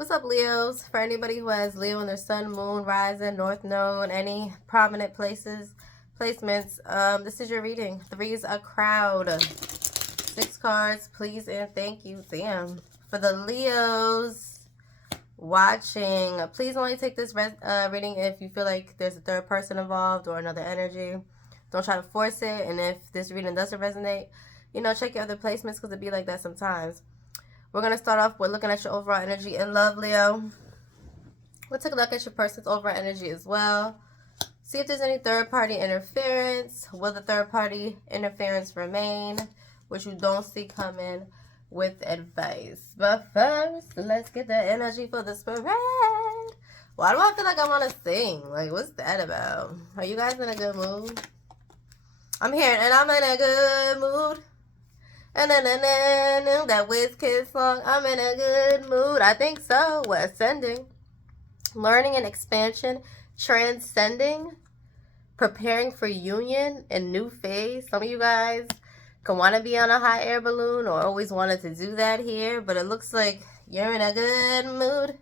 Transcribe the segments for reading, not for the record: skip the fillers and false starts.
What's up, Leos? For anybody who has Leo in their sun, moon, rising, north node, any prominent placements, this is your reading. Three's a crowd. 6 cards, please and thank you. Damn. For the Leos watching, please only take this reading if you feel like there's a third person involved or another energy. Don't try to force it. And if this reading doesn't resonate, check your other placements because it be like that sometimes. We're going to start off with looking at your overall energy in love, Leo. We'll take a look at your person's overall energy as well. See if there's any third-party interference. Will the third-party interference remain? Which you don't see coming with advice. But first, let's get the energy for the spread. Why do I feel like I want to sing? Like, what's that about? Are you guys in a good mood? I'm here, and I'm in a good mood. And that WizKid song, I'm in a good mood. I think so. We're ascending, learning and expansion, transcending, preparing for union and new phase. Some of you guys can want to be on a hot air balloon or always wanted to do that here, but it looks like you're in a good mood.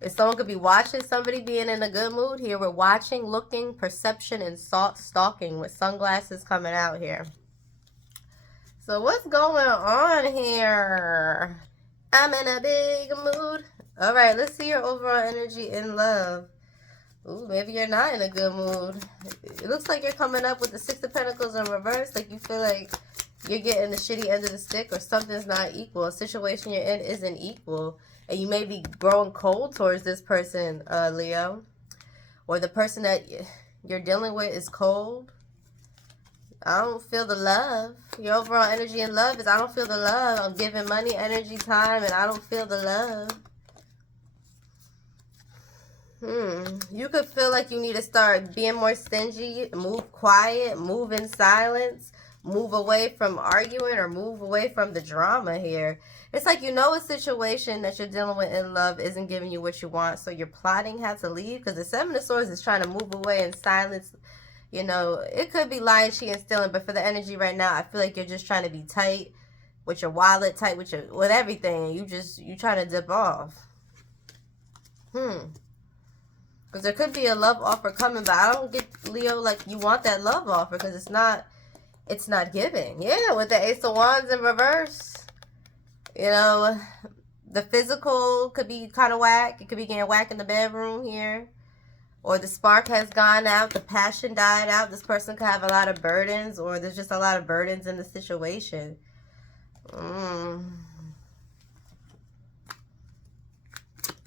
If someone could be watching somebody being in a good mood here, we're watching, looking, perception, and stalking with sunglasses coming out here. So what's going on here? I'm in a big mood. All right, let's see your overall energy in love. Ooh, maybe you're not in a good mood. It looks like you're coming up with the 6 of Pentacles in reverse. Like you feel like you're getting the shitty end of the stick or something's not equal. A situation you're in isn't equal. And you may be growing cold towards this person, Leo. Or the person that you're dealing with is cold. I don't feel the love. Your overall energy in love is I don't feel the love. I'm giving money, energy, time, and I don't feel the love. You could feel like you need to start being more stingy, move quiet, move in silence, move away from arguing or move away from the drama here. It's like a situation that you're dealing with in love isn't giving you what you want, so you're plotting how to leave because the 7 of Swords is trying to move away in silence. It could be lying, cheating, stealing, but for the energy right now, I feel like you're just trying to be tight with your wallet, tight with everything. You trying to dip off. Because there could be a love offer coming, but I don't get, Leo, like you want that love offer because it's not giving. Yeah, with the Ace of Wands in reverse. The physical could be kind of whack. It could be getting whack in the bedroom here. Or the spark has gone out, the passion died out. This person could have a lot of burdens, or there's just a lot of burdens in the situation.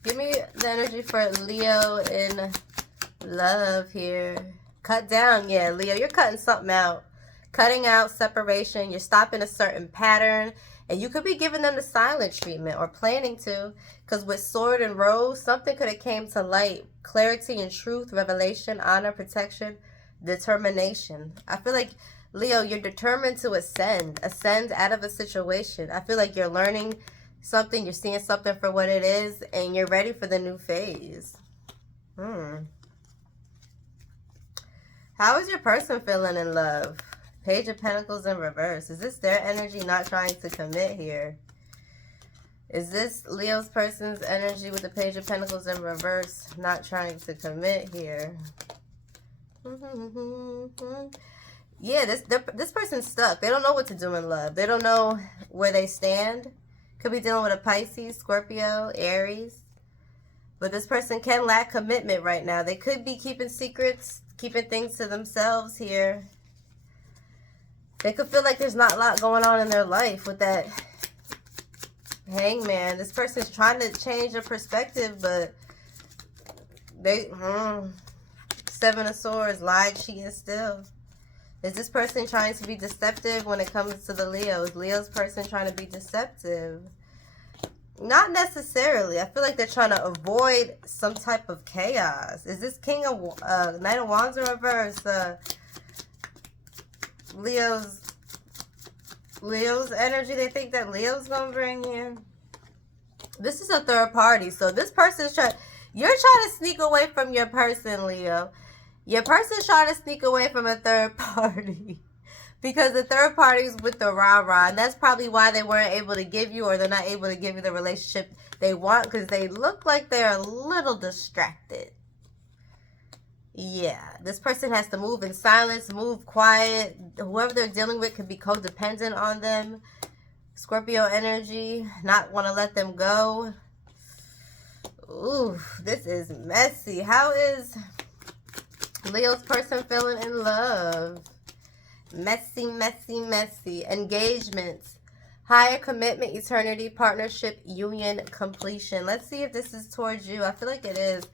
Give me the energy for Leo in love here. Cut down. Yeah, Leo, you're cutting something out. Cutting out separation. You're stopping a certain pattern. And you could be giving them the silent treatment or planning to. Because with Sword and Rose, something could have came to light. Clarity and truth, revelation, honor, protection, determination. I feel like, Leo, you're determined to ascend. Ascend out of a situation. I feel like you're learning something. You're seeing something for what it is. And you're ready for the new phase. How is your person feeling in love? Page of Pentacles in reverse. Is this their energy not trying to commit here? Is this Leo's person's energy with the Page of Pentacles in reverse not trying to commit here? Yeah, this person's stuck. They don't know what to do in love. They don't know where they stand. Could be dealing with a Pisces, Scorpio, Aries. But this person can lack commitment right now. They could be keeping secrets, keeping things to themselves here. They could feel like there's not a lot going on in their life with that Hangman. This person's trying to change their perspective, but they, 7 of Swords, lied, cheating still. Is this person trying to be deceptive when it comes to the Leo? Is Leo's person trying to be deceptive? Not necessarily. I feel like they're trying to avoid some type of chaos. Is this Knight of Wands in reverse? Leo's energy they think that Leo's gonna bring here. This is a third party, so this person's you're trying to sneak away from your person, Leo. Your person's trying to sneak away from a third party. Because the third party's with the rah-rah. And that's probably why they weren't able to give you, or they're not able to give you the relationship they want, because they look like they're a little distracted. Yeah, this person has to move in silence, move quiet. Whoever they're dealing with could be codependent on them. Scorpio energy, not want to let them go. Ooh, this is messy. How is Leo's person feeling in love? Messy, messy, messy. Engagements. Higher commitment, eternity, partnership, union, completion. Let's see if this is towards you. I feel like it is.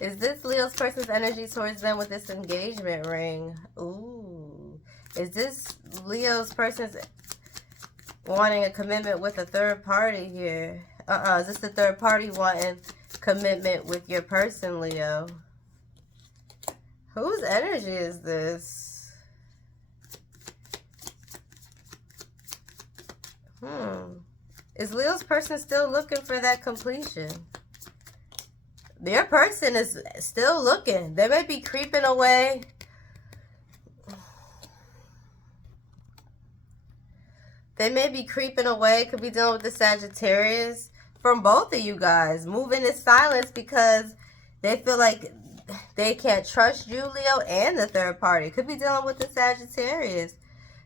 Is this Leo's person's energy towards them with this engagement ring? Ooh. Is this Leo's person's wanting a commitment with a third party here? Is this the third party wanting commitment with your person, Leo? Whose energy is this? Is Leo's person still looking for that completion? Their person is still looking. They may be creeping away. They may be creeping away. Could be dealing with the Sagittarius. From both of you guys. Moving in silence because they feel like they can't trust you, Leo, and the third party. Could be dealing with the Sagittarius.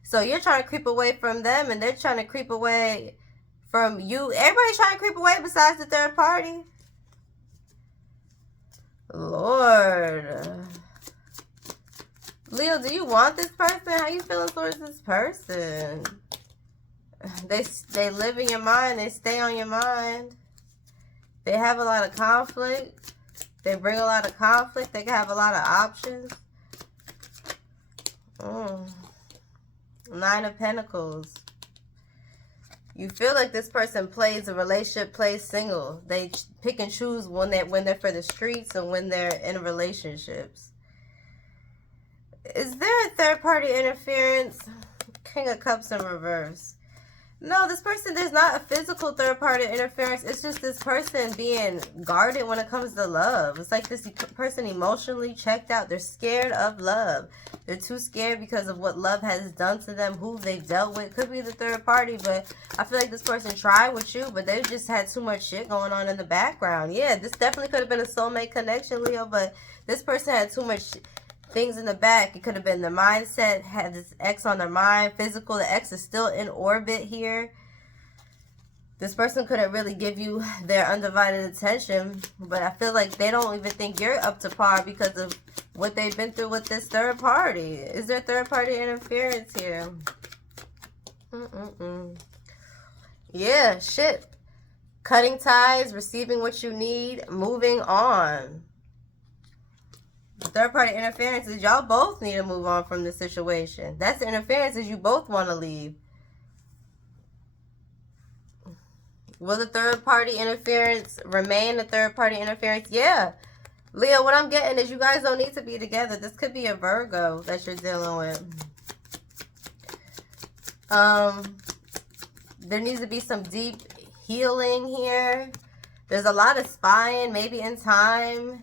So you're trying to creep away from them, and they're trying to creep away from you. Everybody's trying to creep away besides the third party. Lord. Leo, do you want this person? How you feeling towards this person? They live in your mind. They stay on your mind. They have a lot of conflict. They bring a lot of conflict. They can have a lot of options. 9 of Pentacles. You feel like this person plays a relationship, plays single. They pick and choose when they're for the streets and when they're in relationships. Is there a third party interference? King of Cups in reverse. No, this person, there's not a physical third-party interference. It's just this person being guarded when it comes to love. It's like this person emotionally checked out. They're scared of love. They're too scared because of what love has done to them, who they've dealt with. Could be the third party, but I feel like this person tried with you, but they just had too much shit going on in the background. Yeah, this definitely could have been a soulmate connection, Leo, but this person had too much things in the back. It could have been the mindset, had this ex on their mind, physical. The ex is still in orbit here. This person couldn't really give you their undivided attention, but I feel like they don't even think you're up to par because of what they've been through with this third party. Is there third party interference here? Yeah, shit. Cutting ties, receiving what you need, moving on. Third party interference is y'all both need to move on from the situation. That's the interference, is you both want to leave. Will the third party interference remain the third party interference? Yeah. Leo, what I'm getting is you guys don't need to be together. This could be a Virgo that you're dealing with. There needs to be some deep healing here. There's a lot of spying, maybe in time.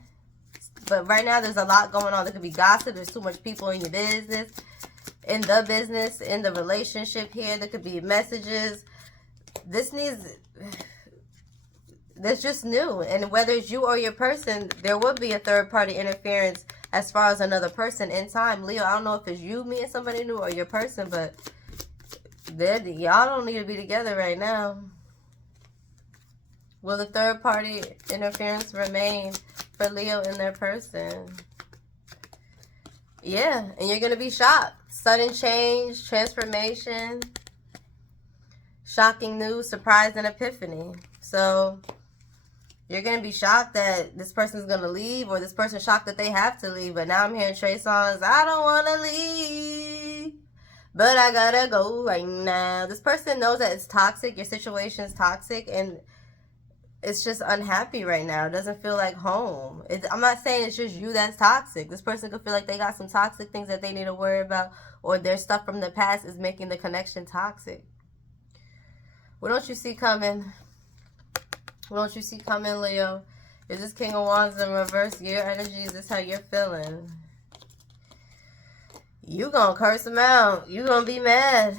But right now, there's a lot going on. There could be gossip. There's too much people in your business, in the relationship here. There could be messages. That's just new. And whether it's you or your person, there will be a third-party interference as far as another person in time. Leo, I don't know if it's you meeting somebody new or your person, but y'all don't need to be together right now. Will the third-party interference remain for Leo and their person? Yeah, and you're going to be shocked. Sudden change, transformation, shocking news, surprise, and epiphany. So you're going to be shocked that this person's going to leave, or this person's shocked that they have to leave. But now I'm hearing Trey Songz, I don't want to leave, but I got to go right now. This person knows that it's toxic. Your situation is toxic, and it's just unhappy right now. It doesn't feel like home. I'm not saying it's just you that's toxic. This person could feel like they got some toxic things that they need to worry about, or their stuff from the past is making the connection toxic. What don't you see coming? What don't you see coming, Leo? Is this King of Wands in reverse? Your energy, is this how you're feeling? You gonna curse them out. You gonna be mad.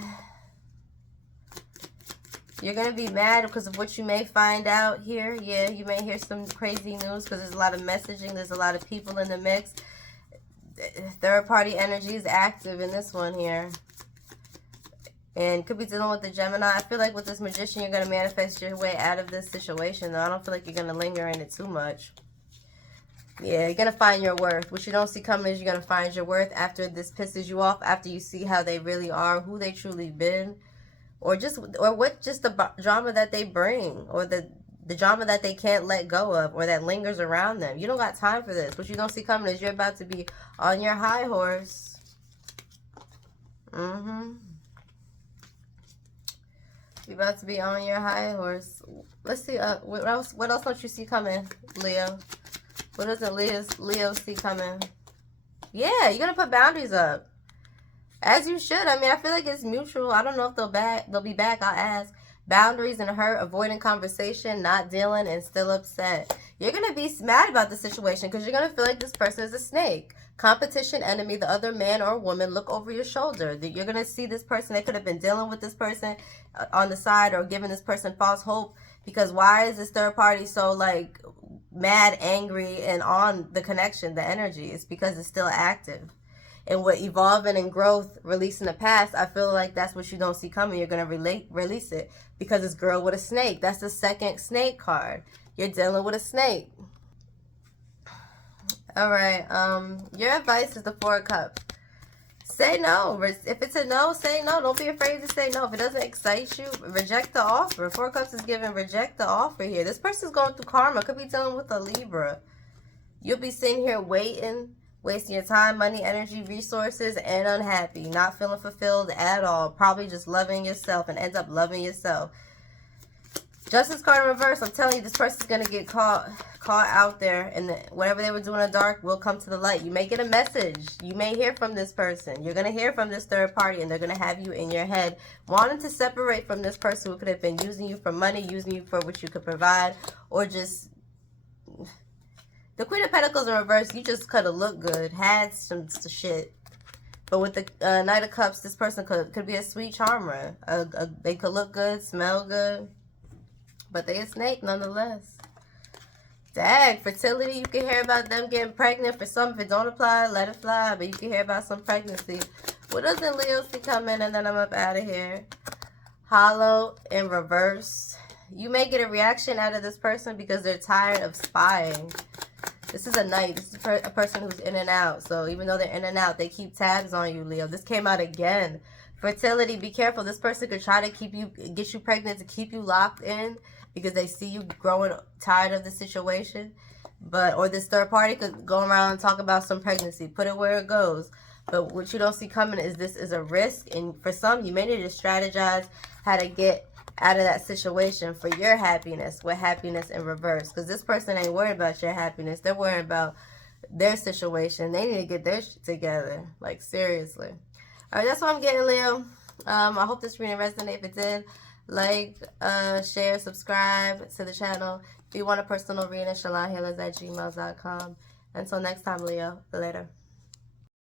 You're gonna be mad because of what you may find out here. Yeah, you may hear some crazy news because there's a lot of messaging. There's a lot of people in the mix. Third party energy is active in this one here. And could be dealing with the Gemini. I feel like with this Magician, you're going to manifest your way out of this situation, though. I don't feel like you're going to linger in it too much. Yeah, you're going to find your worth. What you don't see coming is you're going to find your worth after this pisses you off, after you see how they really are, who they truly been, or what the drama that they bring, or the drama that they can't let go of, or that lingers around them. You don't got time for this. What you don't see coming is you're about to be on your high horse. You're about to be on your high horse. Let's see. What else don't you see coming, Leo? What doesn't Leo see coming? Yeah, you're gonna put boundaries up, as you should. I mean, I feel like it's mutual. I don't know if they'll be back. I'll ask. Boundaries and hurt, avoiding conversation, not dealing, and still upset. You're gonna be mad about the situation because you're gonna feel like this person is a snake. Competition, enemy, the other man or woman, look over your shoulder. You're going to see this person. They could have been dealing with this person on the side or giving this person false hope. Because why is this third party so like mad, angry, and on the connection, the energy? It's because it's still active. And what evolving and growth, releasing the past, I feel like that's what you don't see coming. You're going to release it because it's girl with a snake. That's the second snake card. You're dealing with a snake. All right, your advice is the Four of Cups. Say no. If it's a no, say no. Don't be afraid to say no. If it doesn't excite you, reject the offer. Four of Cups is giving reject the offer here. This person's going through karma. Could be dealing with a Libra. You'll be sitting here waiting, wasting your time, money, energy, resources, and unhappy. Not feeling fulfilled at all. Probably just loving yourself and end up loving yourself. Justice card in reverse. I'm telling you, this person's going to get caught out there, and whatever they were doing in the dark will come to the light. You may get a message. You may hear from this person. You're going to hear from this third party, and they're going to have you in your head wanting to separate from this person who could have been using you for money, using you for what you could provide, or just... The Queen of Pentacles in reverse, you just could have looked good, had some shit. But with the Knight of Cups, this person could be a sweet charmer. They could look good, smell good. But they a snake nonetheless. Dag, fertility, you can hear about them getting pregnant. For some, if it don't apply, let it fly. But you can hear about some pregnancy. What doesn't Leo see coming? And then I'm up out of here. Hollow in reverse. You may get a reaction out of this person because they're tired of spying. This is a knight. This is a person who's in and out. So even though they're in and out, they keep tabs on you, Leo. This came out again. Fertility, be careful. This person could try to get you pregnant to keep you locked in because they see you growing tired of the situation. Or this third party could go around and talk about some pregnancy. Put it where it goes. But what you don't see coming is this is a risk. And for some, you may need to strategize how to get out of that situation for your happiness, with happiness in reverse. Because this person ain't worried about your happiness. They're worried about their situation. They need to get their shit together. Like, seriously. All right, that's what I'm getting, Leo. I hope this reading resonated. If it did, like, share, subscribe to the channel. If you want a personal reading, chelanhealers@gmail.com. Until next time, Leo. Later.